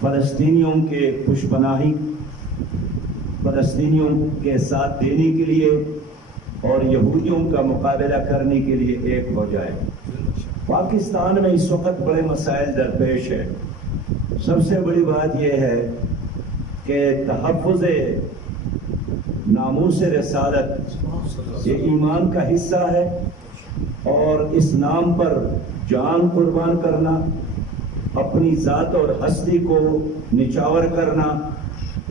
فلسطینیوں کے پشپناہی، فلسطینیوں کے ساتھ دینے کے لیے اور یہودیوں کا مقابلہ کرنے کے لیے ایک ہو جائے۔ پاکستان میں اس وقت بڑے مسائل درپیش ہے۔ سب سے بڑی بات یہ ہے کہ تحفظ ناموس رسالت یہ ایمان کا حصہ ہے، اور اس نام پر جان قربان کرنا، اپنی ذات اور ہستی کو نچاور کرنا،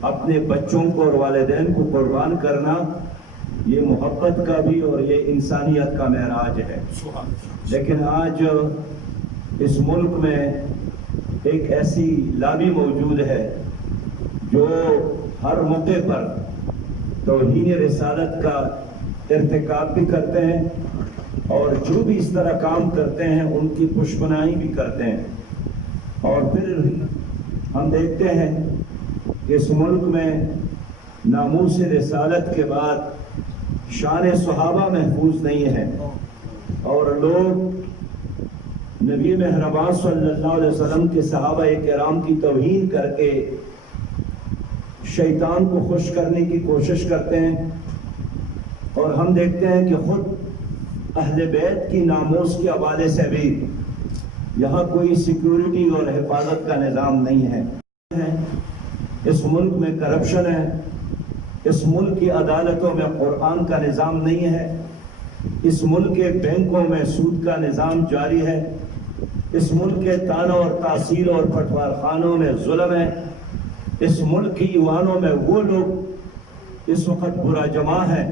اپنے بچوں کو اور والدین کو قربان کرنا، یہ محبت کا بھی اور یہ انسانیت کا معراج ہے۔ لیکن آج اس ملک میں ایک ایسی لابی موجود ہے جو ہر موقع پر توہین رسالت کا ارتکاب بھی کرتے ہیں، اور جو بھی اس طرح کام کرتے ہیں ان کی پشپناہی بھی کرتے ہیں۔ اور پھر ہم دیکھتے ہیں کہ اس ملک میں ناموس رسالت کے بعد شان صحابہ محفوظ نہیں ہے، اور لوگ نبی مہربان صلی اللہ علیہ وسلم کے صحابہ کرام کی توہین کر کے شیطان کو خوش کرنے کی کوشش کرتے ہیں۔ اور ہم دیکھتے ہیں کہ خود اہل بیت کی ناموس کے حوالے سے بھی یہاں کوئی سیکیورٹی اور حفاظت کا نظام نہیں ہے۔ اس ملک میں کرپشن ہے، اس ملک کی عدالتوں میں قرآن کا نظام نہیں ہے، اس ملک کے بینکوں میں سود کا نظام جاری ہے، اس ملک کے تانا اور تحصیل اور پٹوار خانوں میں ظلم ہے، اس ملک کی ایوانوں میں وہ لوگ اس وقت برا جمع ہیں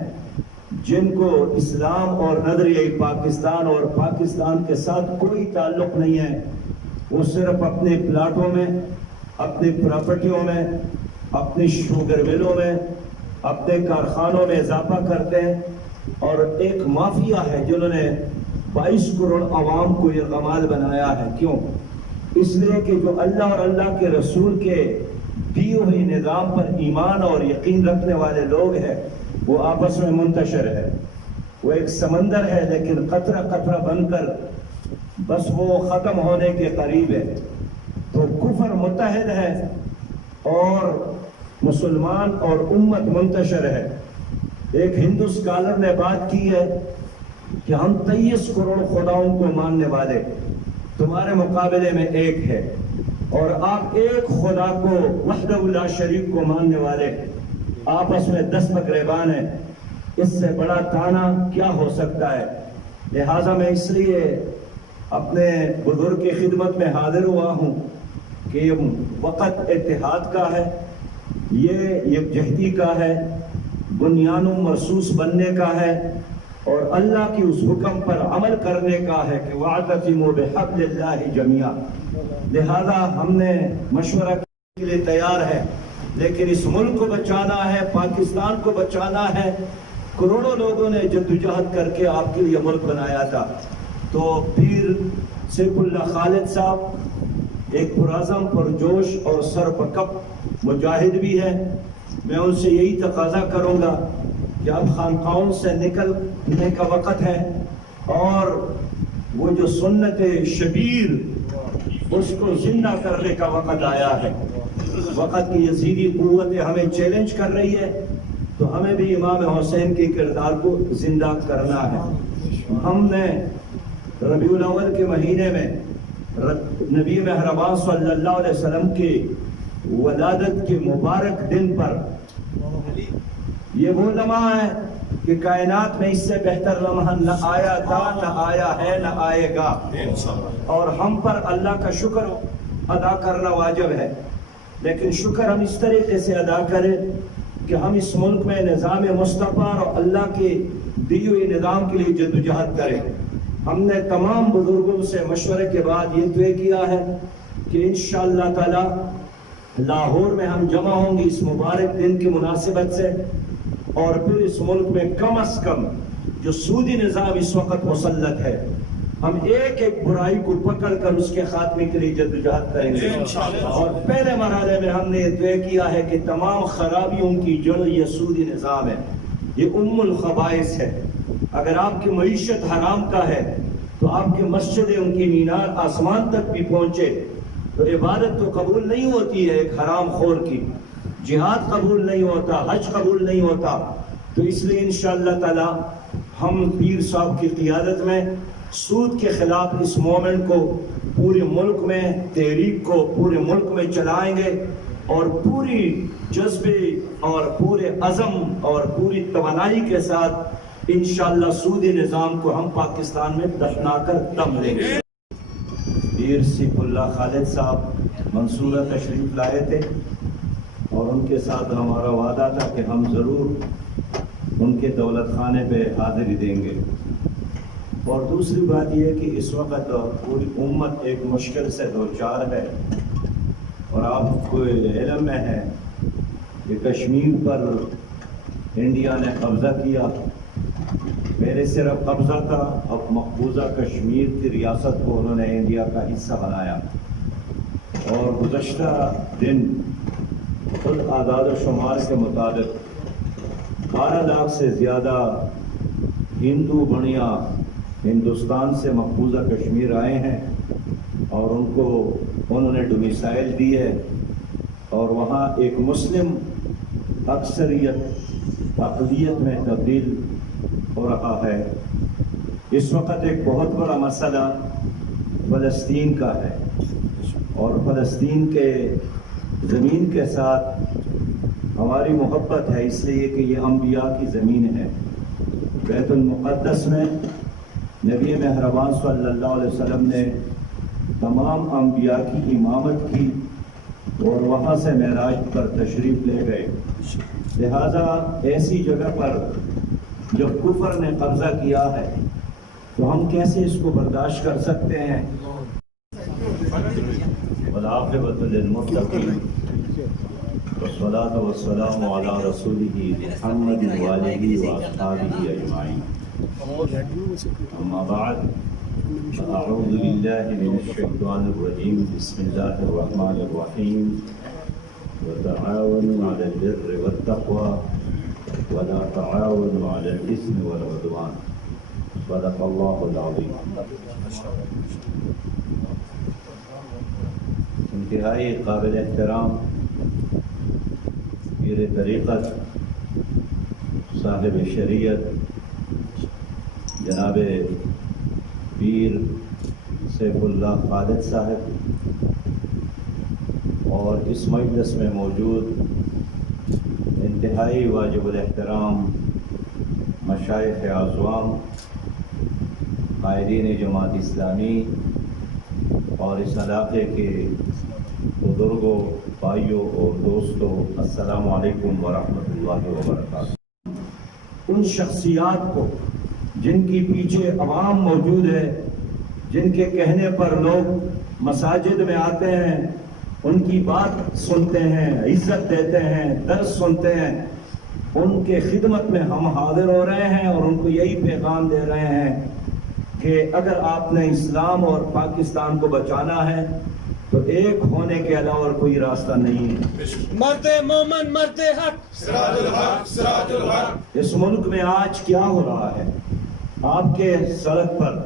جن کو اسلام اور نظریہ پاکستان اور پاکستان کے ساتھ کوئی تعلق نہیں ہے۔ وہ صرف اپنے پلاٹوں میں، اپنی پراپرٹیوں میں، اپنی شوگر ملوں میں، اپنے کارخانوں میں اضافہ کرتے ہیں، اور ایک مافیا ہے جنہوں نے 22 کروڑ عوام کو یہ غمال بنایا ہے۔ کیوں؟ اس لیے کہ جو اللہ اور اللہ کے رسول کے دیے ہوئے نظام پر ایمان اور یقین رکھنے والے لوگ ہیں وہ آپس میں منتشر ہے۔ وہ ایک سمندر ہے لیکن قطرہ قطرہ بن کر بس وہ ختم ہونے کے قریب ہے۔ تو کفر متحد ہے اور مسلمان اور امت منتشر ہے۔ ایک ہندو اسکالر نے بات کی ہے کہ ہم 23 کروڑ خداؤں کو ماننے والے، تمہارے مقابلے میں ایک ہے، اور آپ ایک خدا کو وحدہ لا شریک کو ماننے والے آپس میں 10 گریبان ہیں۔ اس سے بڑا تانا کیا ہو سکتا ہے؟ لہٰذا میں اس لیے اپنے بزرگ کی خدمت میں حاضر ہوا ہوں کہ یہ وقت اتحاد کا ہے، یہ یکجہتی کا ہے، بنیان مرصوص بننے کا ہے، اور اللہ کی اس حکم پر عمل کرنے کا ہے کہ وَاعْتَصِمُوا بِحَبْلِ اللَّهِ جَمِيعًا۔ لہذا ہم نے مشورہ کے لیے تیار ہے، لیکن اس ملک کو بچانا ہے، پاکستان کو بچانا ہے۔ کروڑوں لوگوں نے جدوجہد کر کے آپ کے لیے ملک بنایا تھا۔ تو پیر سیف اللہ خالد صاحب ایک پرعزم، پرجوش اور سرپکپ مجاہد بھی ہے۔ میں ان سے یہی تقاضا کروں گا کہ اب خانقاہوں سے نکلنے کا وقت ہے، اور وہ جو سنت شبیر اس کو زندہ کرنے کا وقت آیا ہے۔ وقت کی یزیدی قوت ہمیں چیلنج کر رہی ہے، تو ہمیں بھی امام حسین کے کردار کو زندہ کرنا ہے۔ ہم نے ربیع الاول کے مہینے میں نبی مہربان صلی اللہ علیہ وسلم کی ولادت کے مبارک دن پر، یہ وہ لمحہ ہے کہ کائنات میں اس سے بہتر لمحہ نہ آیا تھا، نہ آیا ہے، نہ آئے گا، اور ہم پر اللہ کا شکر ادا کرنا واجب ہے۔ لیکن شکر ہم اس طریقے سے ادا کریں کہ ہم اس ملک میں نظام مصطفیٰ اور اللہ کے دیے ہوئے نظام کے لیے جدوجہد کریں۔ ہم نے تمام بزرگوں سے مشورے کے بعد یہ طے کیا ہے کہ انشاءاللہ تعالی لاہور میں ہم جمع ہوں گے اس مبارک دن کی مناسبت سے، اور پھر اس ملک میں کم از کم جو سودی نظام اس وقت مسلط ہے، ہم ایک ایک برائی کو پکڑ کر اس کے خاتمے کے لیے جدوجہد کریں گے۔ اور پہلے مرحلے میں ہم نے یہ طے کیا ہے کہ تمام خرابیوں کی جڑ یہ سودی نظام ہے، یہ الخبائث ہے۔ اگر آپ کی معیشت حرام کا ہے تو آپ کی مسجدیں، ان کی مینار آسمان تک بھی پہنچے، تو عبادت تو قبول نہیں ہوتی ہے ایک حرام خور کی، جہاد قبول نہیں ہوتا، حج قبول نہیں ہوتا۔ تو اس لیے انشاءاللہ تعالی ہم پیر صاحب کی قیادت میں سود کے خلاف اس موومنٹ کو پورے ملک میں، تحریک کو پورے ملک میں چلائیں گے، اور پوری جذبے اور پورے عزم اور پوری توانائی کے ساتھ انشاءاللہ سودی نظام کو ہم پاکستان میں دفنا کر دم لیں گے۔ پیر سیف اللہ خالد صاحب منصورہ تشریف لائے تھے، اور ان کے ساتھ ہمارا وعدہ تھا کہ ہم ضرور ان کے دولت خانے پہ حاضری دیں گے۔ اور دوسری بات یہ ہے کہ اس وقت پوری امت ایک مشکل سے دوچار ہے، اور آپ کو علم میں ہے کہ کشمیر پر انڈیا نے قبضہ کیا، پہلے صرف قبضہ تھا، اب مقبوضہ کشمیر کی ریاست کو انہوں نے انڈیا کا حصہ بنایا۔ اور گزشتہ دن خود اعداد و شمار کے مطابق 12 لاکھ سے زیادہ ہندو بڑھیا ہندوستان سے مقبوضہ کشمیر آئے ہیں، اور ان کو انہوں نے ڈومیسائل دی ہے، اور وہاں ایک مسلم اکثریت اقلیت میں تبدیل ہو رہا ہے۔ اس وقت ایک بہت بڑا مسئلہ فلسطین کا ہے، اور فلسطین کے زمین کے ساتھ ہماری محبت ہے، اس لیے کہ یہ انبیاء کی زمین ہے۔ بیت المقدس میں نبی مہربان صلی اللہ علیہ وسلم نے تمام انبیاء کی امامت کی، اور وہاں سے معراج پر تشریف لے گئے۔ لہذا ایسی جگہ پر جب کفر نے قبضہ کیا ہے تو ہم کیسے اس کو برداشت کر سکتے ہیں؟ والعاقبۃ للمتقین والصلاۃ والسلام علی رسولہ محمد وآلہ واصحابہ اجمعین، اما بعد، اعوذ باللہ من الشیطان الرجیم، بسم اللہ الرحمن الرحیم، وتعاونوا علی البر والتقوى ولا تعاونوا علی الاثم والعدوان، صدق اللہ العظیم۔ انتہائی قابل احترام پیر طریقت، صاحب شریعت، جناب پیر سیف اللہ خالد صاحب، اور اس مجلس میں موجود انتہائی واجب الاحترام مشائخ اعظام، قائدین جماعت اسلامی، اور اس علاقے کے بزرگوں، بھائیوں اور دوستوں، السلام علیکم ورحمۃ اللہ وبرکاتہ۔ ان شخصیات کو جن کی پیچھے عوام موجود ہے، جن کے کہنے پر لوگ مساجد میں آتے ہیں، ان کی بات سنتے ہیں، عزت دیتے ہیں، درس سنتے ہیں، ان کے خدمت میں ہم حاضر ہو رہے ہیں، اور ان کو یہی پیغام دے رہے ہیں کہ اگر آپ نے اسلام اور پاکستان کو بچانا ہے تو ایک ہونے کے علاوہ اور کوئی راستہ نہیں ہے۔ مرتے مومن مرتے حق، سراج الحق سراج الحق۔ اس ملک میں آج کیا ہو رہا ہے؟ آپ کے سڑک پر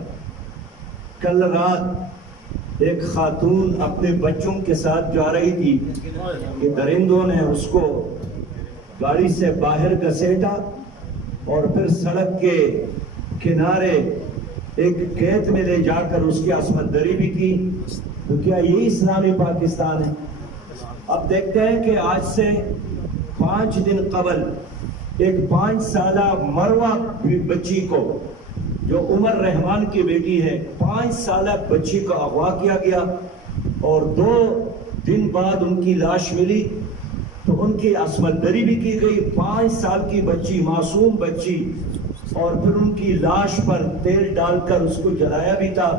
کل رات ایک خاتون اپنے بچوں کے ساتھ جا رہی تھی کہ درندوں نے اس کو گاڑی سے باہر گھسیٹا، اور پھر سڑک کے کنارے ایک کھیت میں لے جا کر اس کی عصمت دری بھی کی۔ تو کیا یہی اسلامی پاکستان ہے؟ اب دیکھتے ہیں کہ آج سے 5 دن قبل ایک 5 سالہ مروہ بچی کو، جو عمر رحمان کی بیٹی ہے، 5 سالہ بچی کا اغوا کیا گیا، اور 2 دن بعد ان کی لاش ملی تو ان کی عصمت دری بھی کی گئی۔ 5 سال کی بچی، معصوم بچی، اور پھر ان کی لاش پر تیل ڈال کر اس کو جلایا بھی تھا،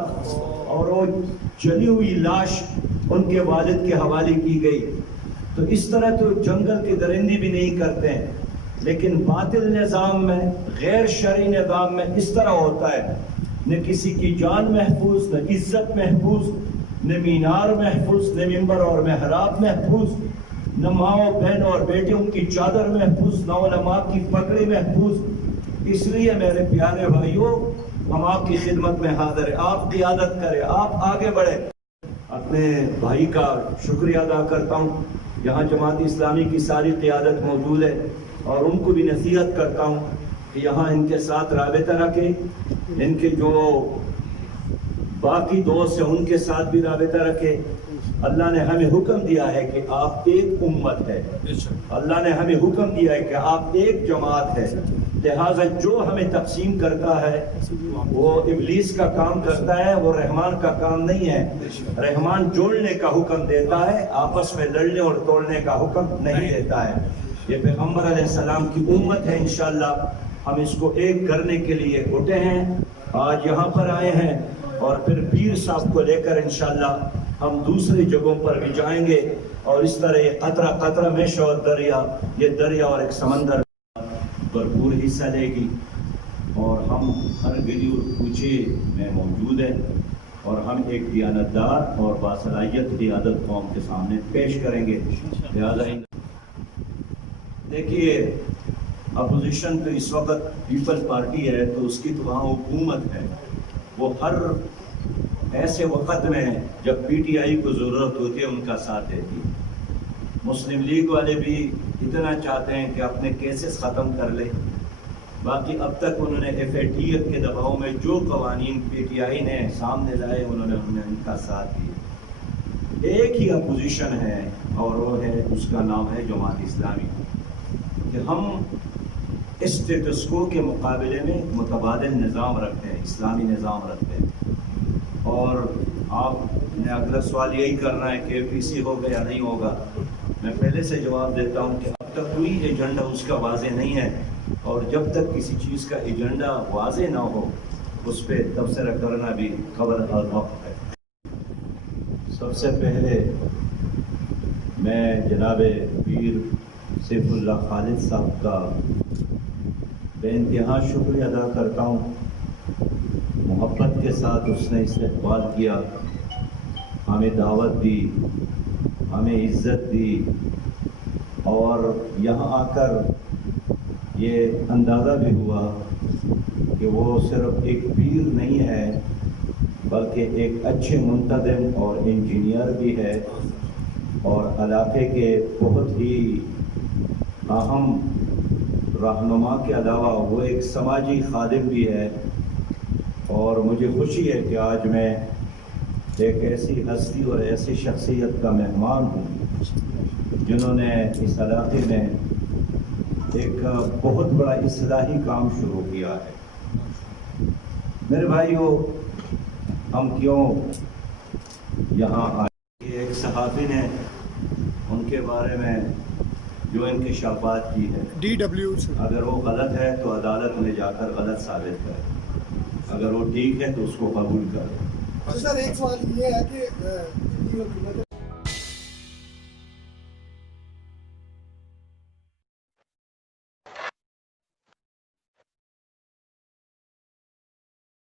اور وہ جلی ہوئی لاش ان کے والد کے حوالے کی گئی۔ تو اس طرح تو جنگل کے درندے بھی نہیں کرتے ہیں، لیکن باطل نظام میں، غیر شرعی نظام میں اس طرح ہوتا ہے، نہ کسی کی جان محفوظ، نہ عزت محفوظ، نہ مینار محفوظ، نہ ممبر اور محراب محفوظ، نہ ماں بہن اور بیٹیوں کی چادر محفوظ، نہ علماء کی پگڑی محفوظ۔ اس لیے میرے پیارے بھائیوں، ہم آپ کی خدمت میں حاضر ہیں، آپ قیادت کریں، آپ آگے بڑھیں۔ اپنے بھائی کا شکریہ ادا کرتا ہوں. یہاں جماعت اسلامی کی ساری قیادت موجود ہے اور ان کو بھی نصیحت کرتا ہوں کہ یہاں ان کے ساتھ رابطہ رکھیں. ان کے جو باقی دوست ہیں ان کے ساتھ بھی رابطہ رکھیں. اللہ نے ہمیں حکم دیا ہے کہ آپ ایک امت ہے. اللہ نے ہمیں حکم دیا ہے کہ آپ ایک جماعت ہے. لہٰذا جو ہمیں تقسیم کرتا ہے وہ ابلیس کا کام کرتا ہے, وہ رحمان کا کام نہیں ہے. رحمان جوڑنے کا حکم دیتا ہے, آپس میں لڑنے اور توڑنے کا حکم نہیں دیتا ہے. یہ پیغمبر علیہ السلام کی امت ہے. انشاءاللہ ہم اس کو ایک کرنے کے لیے اٹھے ہیں, آج یہاں پر آئے ہیں اور پھر پیر صاحب کو لے کر انشاءاللہ ہم دوسری جگہوں پر بھی جائیں گے. اور اس طرح یہ قطرہ قطرہ میں شور دریا, یہ دریا اور ایک سمندر بھرپور حصہ لے گی. اور ہم ہر گلی اور کوچے میں موجود ہیں اور ہم ایک دیانتدار اور باصلاحیت قیادت قوم کے سامنے پیش کریں گے. لہٰذا دیکھیے, اپوزیشن تو اس وقت پیپل پارٹی ہے تو اس کی تو وہاں حکومت ہے. وہ ہر ایسے وقت میں جب پی ٹی آئی کو ضرورت ہوتی ہے ان کا ساتھ دیتی ہے. مسلم لیگ والے بھی اتنا چاہتے ہیں کہ اپنے کیسز ختم کر لیں. باقی اب تک انہوں نے ایف اے ٹی ایف کے دباؤ میں جو قوانین پی ٹی آئی نے سامنے لائے انہوں نے ان کا ساتھ دیا. ایک ہی اپوزیشن ہے اور وہ ہے, اس کا نام ہے جماعت اسلامی. کہ ہم اسٹیٹس کو کے مقابلے میں متبادل نظام رکھتے ہیں, اسلامی نظام رکھتے ہیں. اور آپ نے اگلا سوال یہی کرنا ہے کہ اے پی سی ہوگا یا نہیں ہوگا. میں پہلے سے جواب دیتا ہوں کہ اب تک کوئی ایجنڈا اس کا واضح نہیں ہے, اور جب تک کسی چیز کا ایجنڈا واضح نہ ہو اس پہ تبصرہ کرنا بھی خبر الوقت ہے. سب سے پہلے میں جناب پیر سیف اللہ خالد صاحب کا بے انتہا شکریہ ادا کرتا ہوں. محبت کے ساتھ اس نے استقبال کیا, ہمیں دعوت دی, ہمیں عزت دی, اور یہاں آ کر یہ اندازہ بھی ہوا کہ وہ صرف ایک پیر نہیں ہے بلکہ ایک اچھے منتظم اور انجینئر بھی ہے, اور علاقے کے بہت ہی اہم رہنما کے علاوہ وہ ایک سماجی خادم بھی ہے. اور مجھے خوشی ہے کہ آج میں ایک ایسی ہستی اور ایسی شخصیت کا مہمان ہوں جنہوں نے اس علاقے میں ایک بہت بڑا اصلاحی کام شروع کیا ہے. میرے بھائیو, ہم کیوں یہاں آئے؟ ایک صحافی نے ان کے بارے میں جو انکشافات کی ہے, اگر وہ غلط ہے تو عدالت میں جا کر غلط ثابت کرے, اگر وہ ٹھیک ہے تو اس کو قبول کرے. سر ایک سوال یہ ہے کہ